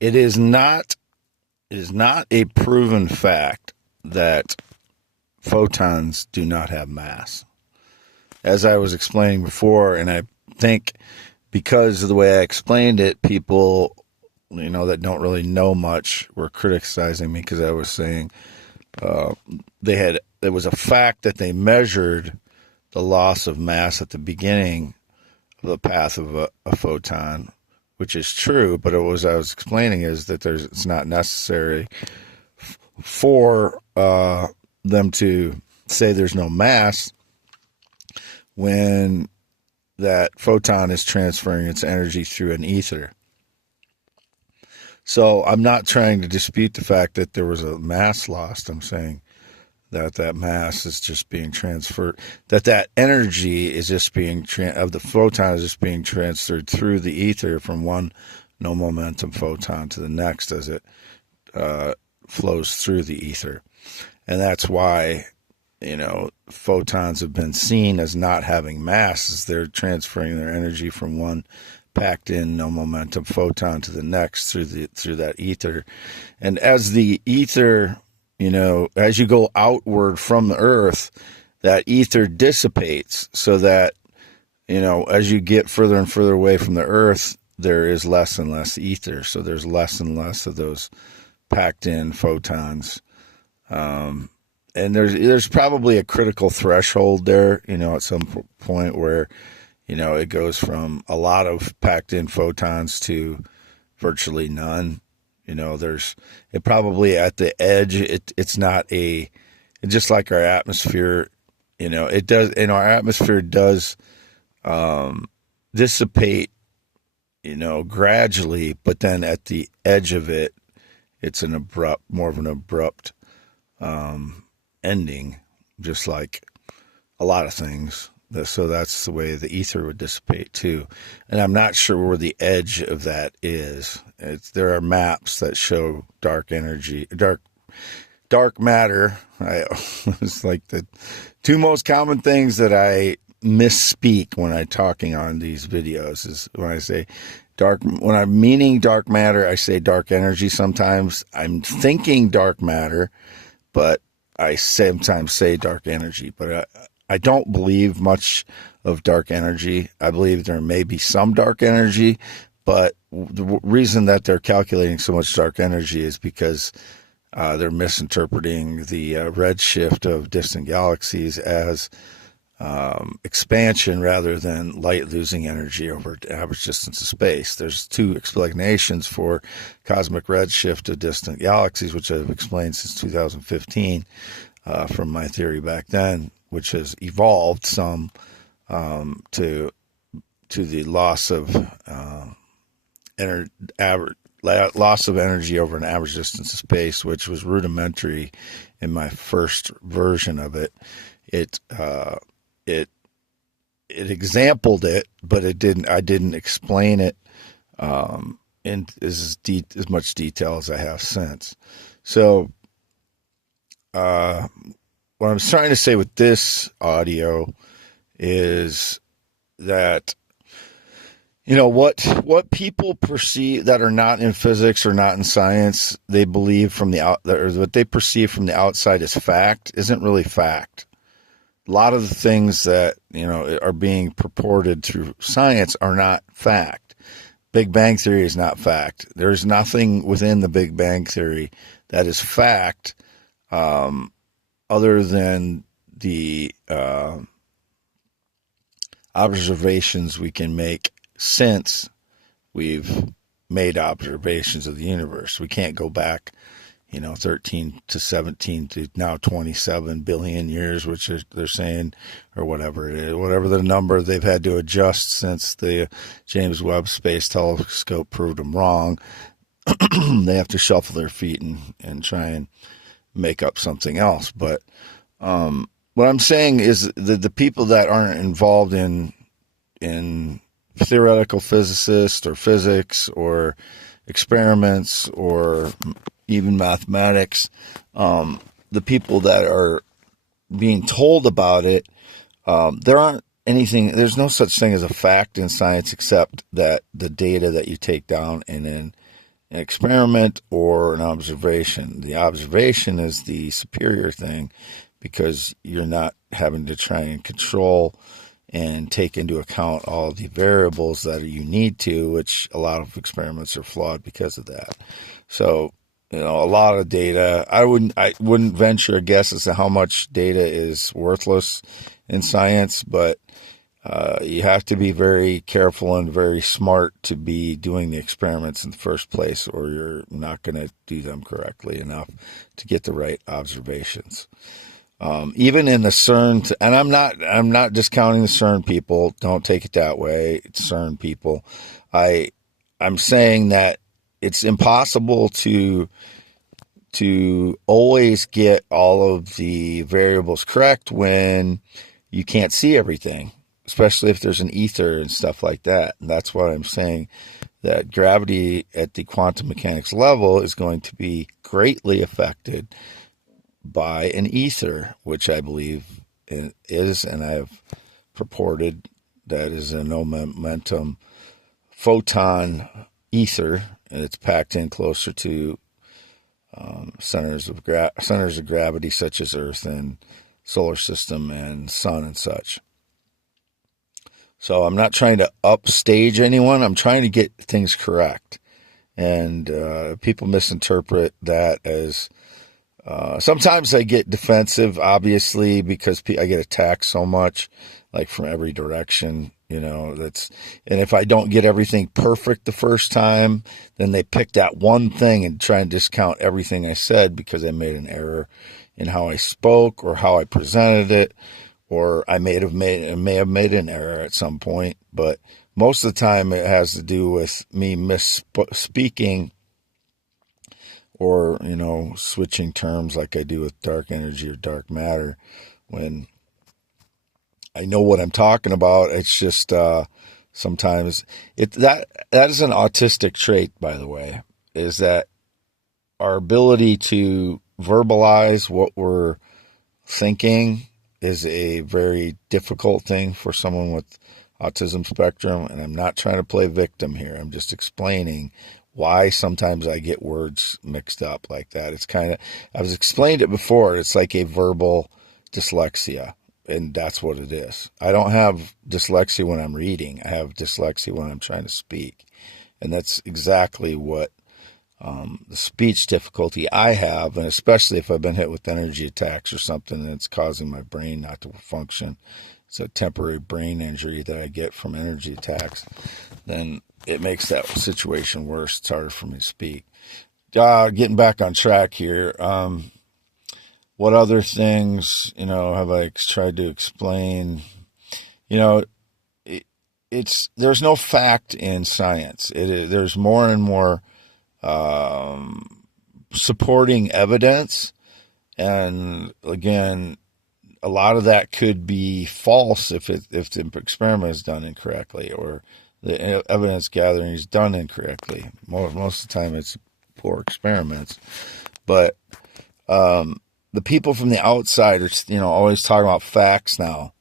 It is not a proven fact that photons do not have mass. As I was explaining before, and I think because of the way I explained it, people, that don't really know much were criticizing me because I was saying there was a fact that they measured the loss of mass at the beginning of the path of a photon, which is true, but I was explaining is that it's not necessary for them to say there's no mass when that photon is transferring its energy through an ether. So I'm not trying to dispute the fact that there was a mass lost. I'm saying that mass is just being transferred, that energy is just being, of the photon is just being transferred through the ether from one no momentum photon to the next as it flows through the ether. And that's why, photons have been seen as not having mass, as they're transferring their energy from one packed in no momentum photon to the next through that ether. And as the ether, as you go outward from the earth, that ether dissipates so that, as you get further and further away from the earth, there is less and less ether. So there's less and less of those packed in photons. And there's probably a critical threshold there, at some point where, it goes from a lot of packed in photons to virtually none. There's it probably at the edge. It's not just like our atmosphere. It does. Our atmosphere does dissipate. Gradually, but then at the edge of it, it's more of an abrupt ending, just like a lot of things. So that's the way the ether would dissipate too. And I'm not sure where the edge of that is. There are maps that show dark matter. It's like the two most common things that I misspeak when I'm talking on these videos is when I say when I'm meaning dark matter, I say dark energy sometimes. I'm thinking dark matter, but I sometimes say dark energy. But I don't believe much of dark energy. I believe there may be some dark energy, but the reason that they're calculating so much dark energy is because they're misinterpreting the redshift of distant galaxies as expansion rather than light losing energy over average distance of space. There's two explanations for cosmic redshift of distant galaxies, which I've explained since 2015 from my theory back then, which has evolved some to the loss of loss of energy over an average distance of space, which was rudimentary in my first version of it. It exampled it, but it didn't. I didn't explain it in as much detail as I have since. So, what I'm trying to say with this audio is that, what people perceive that are not in physics or not in science, they believe from the or what they perceive from the outside as fact isn't really fact. A lot of the things that, are being purported through science are not fact. Big Bang Theory is not fact. There's nothing within the Big Bang Theory that is fact, other than the observations we can make since we've made observations of the universe. We can't go back, 13 to 17 to now 27 billion years, which they're saying, or whatever it is, whatever the number they've had to adjust since the James Webb Space Telescope proved them wrong. They have to shuffle their feet and try and make up something else. But what I'm saying is the people that aren't involved in theoretical physicists or physics or experiments or even mathematics, the people that are being told about it, there's no such thing as a fact in science except that the data that you take down and then an experiment or an observation. The observation is the superior thing because you're not having to try and control and take into account all the variables that you need to, which a lot of experiments are flawed because of that. So, a lot of data. I wouldn't venture a guess as to how much data is worthless in science, but you have to be very careful and very smart to be doing the experiments in the first place, or you're not going to do them correctly enough to get the right observations. Even in the CERN, and I'm not discounting the CERN people. Don't take it that way. It's CERN people. I'm saying that it's impossible to always get all of the variables correct when you can't see everything, especially if there's an ether and stuff like that. And that's why I'm saying that gravity at the quantum mechanics level is going to be greatly affected by an ether, which I believe is, and I have purported that is a no momentum photon ether, and it's packed in closer to centers of gravity such as Earth and solar system and sun and such. So I'm not trying to upstage anyone. I'm trying to get things correct. And people misinterpret that as sometimes I get defensive, obviously, because I get attacked so much, like from every direction, and if I don't get everything perfect the first time, then they pick that one thing and try and discount everything I said because I made an error in how I spoke or how I presented it, or I may have made an error at some point. But most of the time it has to do with me misspeaking or, switching terms like I do with dark energy or dark matter when I know what I'm talking about. It's just sometimes that is an autistic trait, by the way, is that our ability to verbalize what we're thinking is a very difficult thing for someone with autism spectrum. And I'm not trying to play victim here. I'm just explaining why sometimes I get words mixed up like that. It's I've explained it before. It's like a verbal dyslexia, and that's what it is. I don't have dyslexia when I'm reading. I have dyslexia when I'm trying to speak. And that's exactly what the speech difficulty I have, and especially if I've been hit with energy attacks or something that's causing my brain not to function. It's a temporary brain injury that I get from energy attacks. Then it makes that situation worse. It's harder for me to speak. Getting back on track here. What other things, have I tried to explain? There's no fact in science. There's more and more supporting evidence, and again, a lot of that could be false if the experiment is done incorrectly or the evidence gathering is done incorrectly. Most of the time, it's poor experiments, but the people from the outside are always talking about facts now.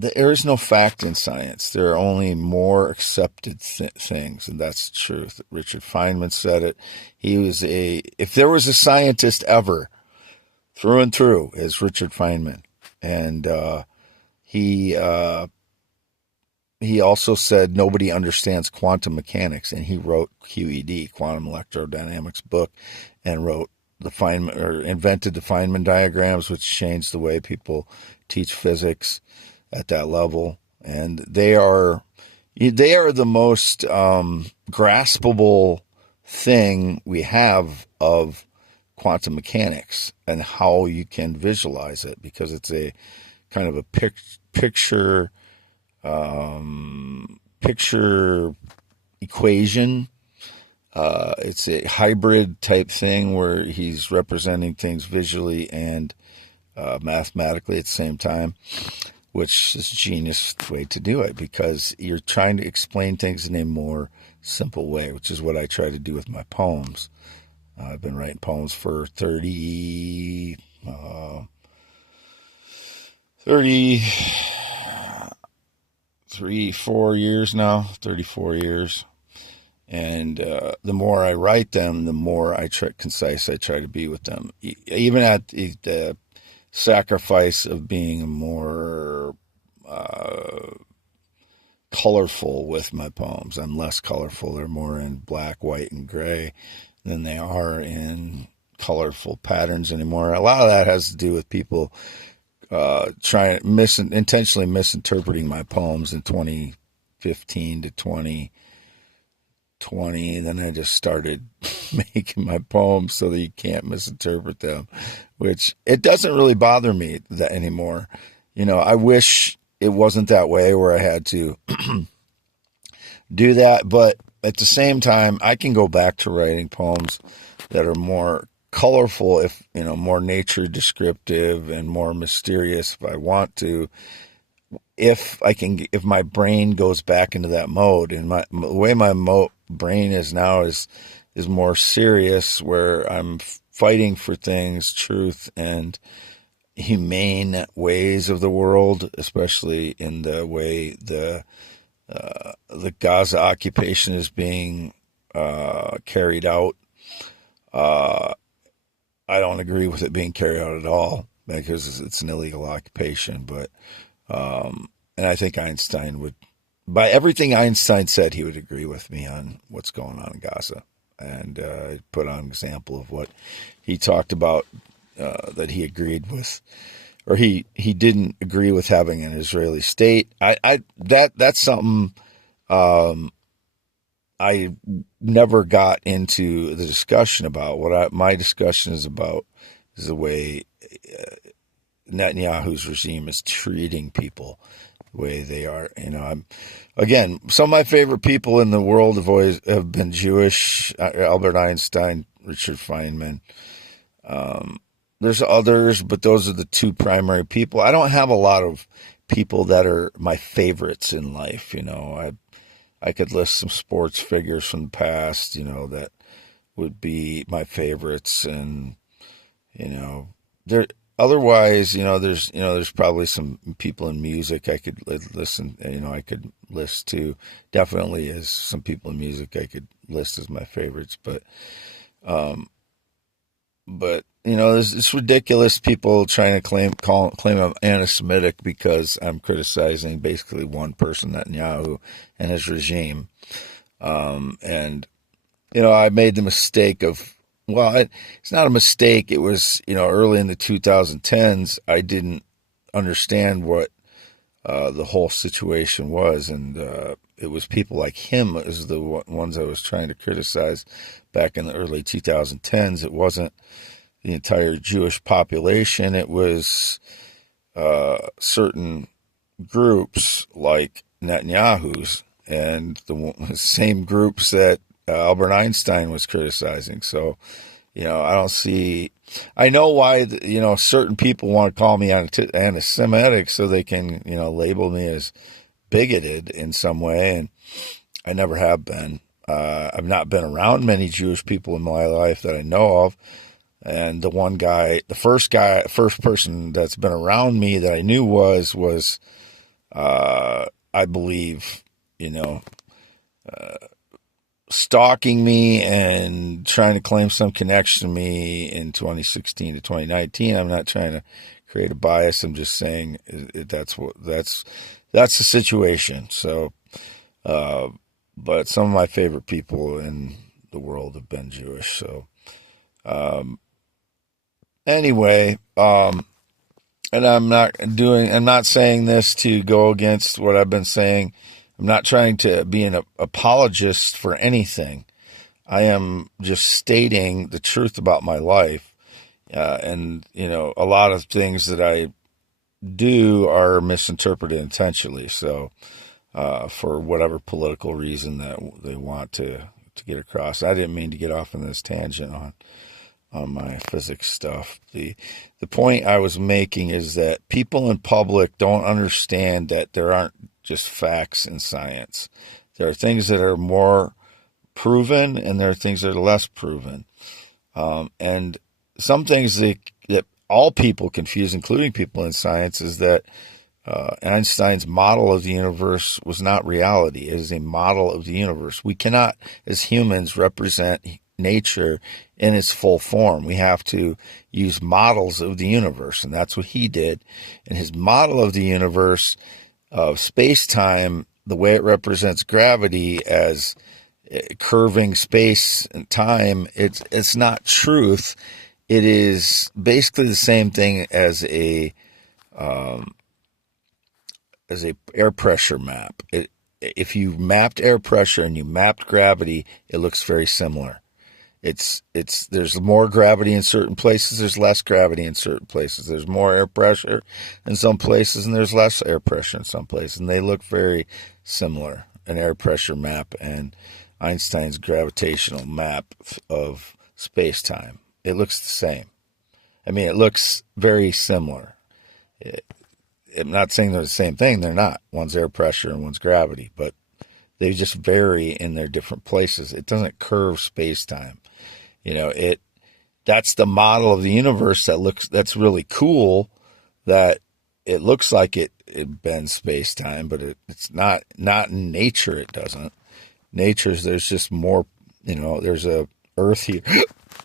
There is no fact in science. There are only more accepted things, and that's the truth. Richard Feynman said it. If there was a scientist ever, through and through, is Richard Feynman. And he also said nobody understands quantum mechanics, and he wrote QED, Quantum Electrodynamics book, and wrote invented the Feynman diagrams, which changed the way people teach physics at that level. And they are the most graspable thing we have of quantum mechanics and how you can visualize it, because it's a kind of a picture equation. It's a hybrid type thing where he's representing things visually and mathematically at the same time, which is a genius way to do it, because you're trying to explain things in a more simple way, which is what I try to do with my poems. I've been writing poems for 33, 4 years now, 34 years. And the more I write them, the more concise I try to be with them, even at the sacrifice of being more colorful with my poems. I'm less colorful. They're more in black, white, and gray than they are in colorful patterns anymore. A lot of that has to do with people intentionally misinterpreting my poems in 2015 to 2020. And then I just started making my poems so that you can't misinterpret them, which it doesn't really bother me that anymore. I wish it wasn't that way where I had to do that. But at the same time, I can go back to writing poems that are more colorful, more nature descriptive and more mysterious if I want to. If my brain goes back into that mode, and the way my brain is now is more serious, where I'm fighting for things, truth, and humane ways of the world, especially in the way the Gaza occupation is being carried out. I don't agree with it being carried out at all because it's an illegal occupation. But and I think Einstein would, by everything Einstein said, he would agree with me on what's going on in Gaza, and put on an example of what he talked about. That he agreed with, or he didn't agree with having an Israeli state. That's something I never got into the discussion about. My discussion is about is the way Netanyahu's regime is treating people, the way they are. Again, some of my favorite people in the world have been Jewish: Albert Einstein, Richard Feynman. There's others, but those are the two primary people. I don't have a lot of people that are my favorites in life. I could list some sports figures from the past, that would be my favorites. And, there, otherwise, there's probably some people in music I could I could list to. Definitely as some people in music I could list as my favorites, but it's ridiculous people trying to claim I'm anti-Semitic because I'm criticizing basically one person, Netanyahu, and his regime. I made the mistake of, it's not a mistake. It was, early in the 2010s, I didn't understand what the whole situation was. And it was people like him as the ones I was trying to criticize back in the early 2010s. It wasn't the entire Jewish population. It was certain groups like Netanyahu's and the same groups that Albert Einstein was criticizing. So, I know why, certain people want to call me anti-Semitic so they can, label me as bigoted in some way. And I never have been. I've not been around many Jewish people in my life that I know of. And the first person that's been around me that I knew was I believe, stalking me and trying to claim some connection to me in 2016 to 2019. I'm not trying to create a bias. I'm just saying that's the situation. So, but some of my favorite people in the world have been Jewish. So, anyway, and I'm not saying this to go against what I've been saying. I'm not trying to be an apologist for anything. I am just stating the truth about my life. And, a lot of things that I do are misinterpreted intentionally. So, for whatever political reason that they want to get across. I didn't mean to get off on this tangent on my physics stuff. The point I was making is that people in public don't understand that there aren't just facts in science. There are things that are more proven and there are things that are less proven. And some things that all people confuse, including people in science, is that Einstein's model of the universe was not reality. It is a model of the universe. We cannot, as humans, represent nature in its full form. We have to use models of the universe, and that's what he did. And his model of the universe, of space-time, the way it represents gravity as curving space and time, it's not truth. It is basically the same thing as a air pressure map. If you mapped air pressure and you mapped gravity, it looks very similar. There's more gravity in certain places, there's less gravity in certain places. There's more air pressure in some places and there's less air pressure in some places. And they look very similar, an air pressure map and Einstein's gravitational map of space-time. It looks the same. I mean, it looks very similar. I'm not saying they're the same thing. They're not. One's air pressure and one's gravity, but they just vary in their different places. It doesn't curve space-time. That's the model of the universe that's really cool, that it looks like it bends space-time, but it's not in nature. It doesn't. There's just more, there's a Earth here.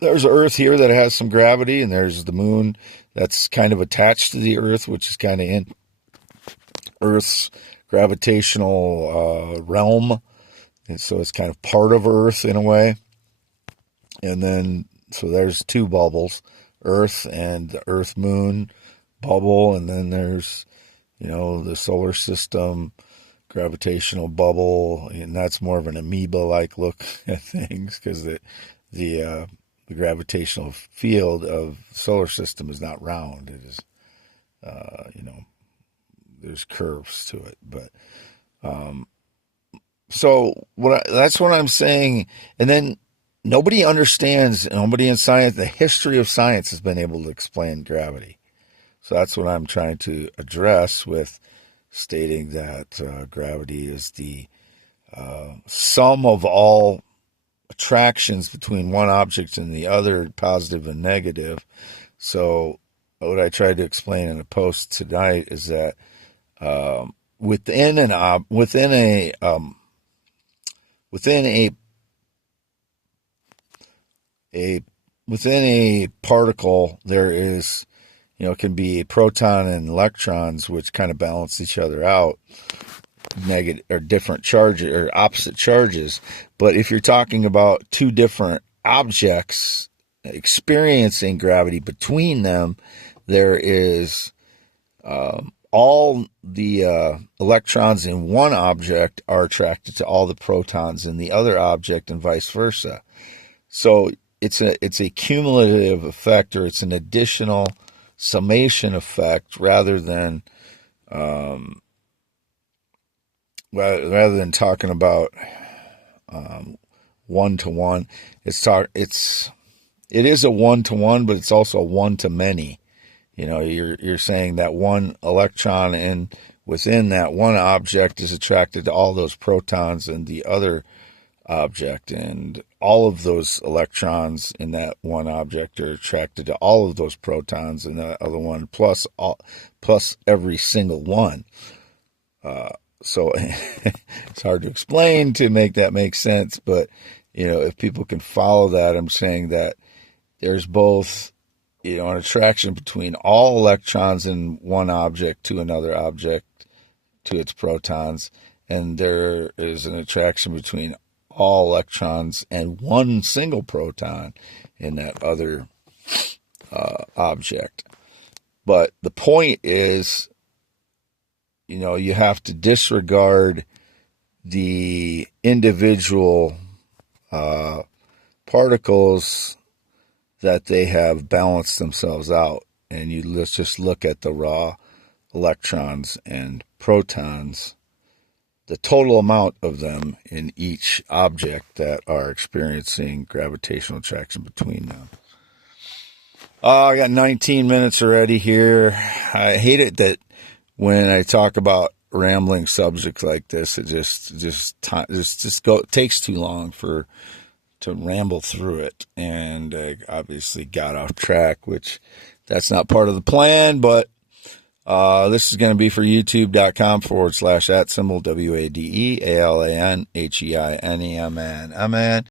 There's Earth here that has some gravity, and there's the moon that's kind of attached to the Earth, which is kind of in Earth's gravitational realm. And so it's kind of part of Earth in a way. And then, so there's two bubbles, Earth and the Earth-Moon bubble. And then there's, the solar system gravitational bubble. And that's more of an amoeba-like look at things, because the gravitational field of the solar system is not round. It is, there's curves to it. But so that's what I'm saying. And then nobody in science, the history of science has been able to explain gravity. So that's what I'm trying to address with stating that gravity is the sum of all attractions between one object and the other, positive and negative. So what I tried to explain in a post tonight is that within a particle, there is, can be a proton and electrons, which kind of balance each other out, negative or different charges or opposite charges. But if you're talking about two different objects experiencing gravity between them, there is all the electrons in one object are attracted to all the protons in the other object, and vice versa. So it's a cumulative effect, or it's an additional summation effect, rather than talking about one-to-one. It is a one-to-one, but it's also a one-to-many. You're saying that one electron within that one object is attracted to all those protons in the other object, and all of those electrons in that one object are attracted to all of those protons in the other one, plus every single one. So it's hard to explain to make that make sense, but if people can follow that, I'm saying that there's both an attraction between all electrons in one object to another object, to its protons, and there is an attraction between all electrons and one single proton in that other object. But the point is, you have to disregard the individual particles, that they have balanced themselves out, and let's just look at the raw electrons and protons, the total amount of them in each object that are experiencing gravitational attraction between them. I got 19 minutes already here. I hate it that when I talk about rambling subjects like this, it takes too long to ramble through it, and I obviously got off track, which that's not part of the plan, but This is going to be for youtube.com/@WADEALANHEINEMAN.